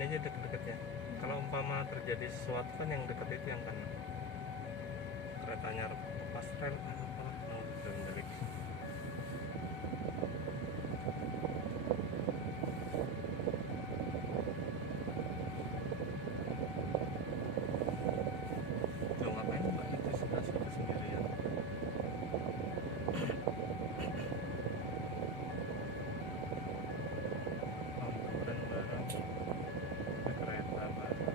jalan aja deket-deket ya. Kalau umpama terjadi sesuatu kan yang deket itu yang kanan. Keretanya lepas rel dan balik. Tuh ngapain mbak itu sudah sendirian? Lampuran barang ada kereta barang.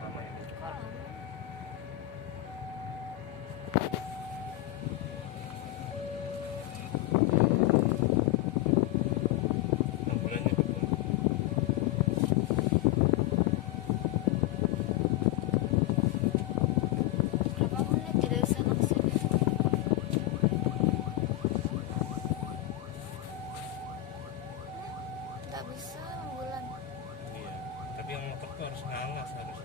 Lama ya. Lampurannya betul. Berapa menit dari sana ke sini? Nggak bisa ambulan. Iya, tapi yang motor tuh harus ngalas, harus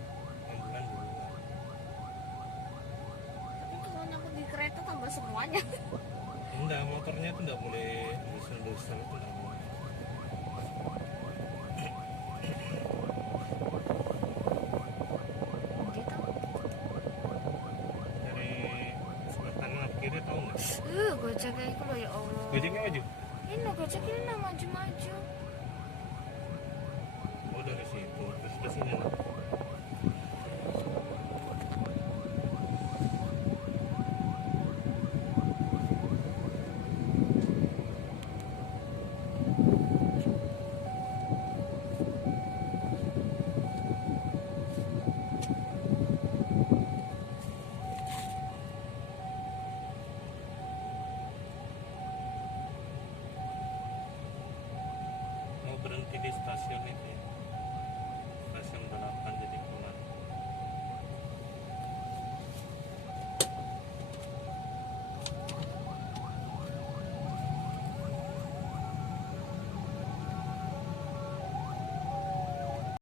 ambulan dulu. Tapi kalau nyangkut di kereta tambah semuanya. Enggak, motornya tuh enggak boleh dusun-dusun itu enggak boleh. Gitu. Dari sebelah kanan atau kiri tahu nggak? Gojek kayak itu loh ya Allah. Gojeknya maju. Ini gojek ini nah maju-maju. Oh dari situ, terus ke sini lah.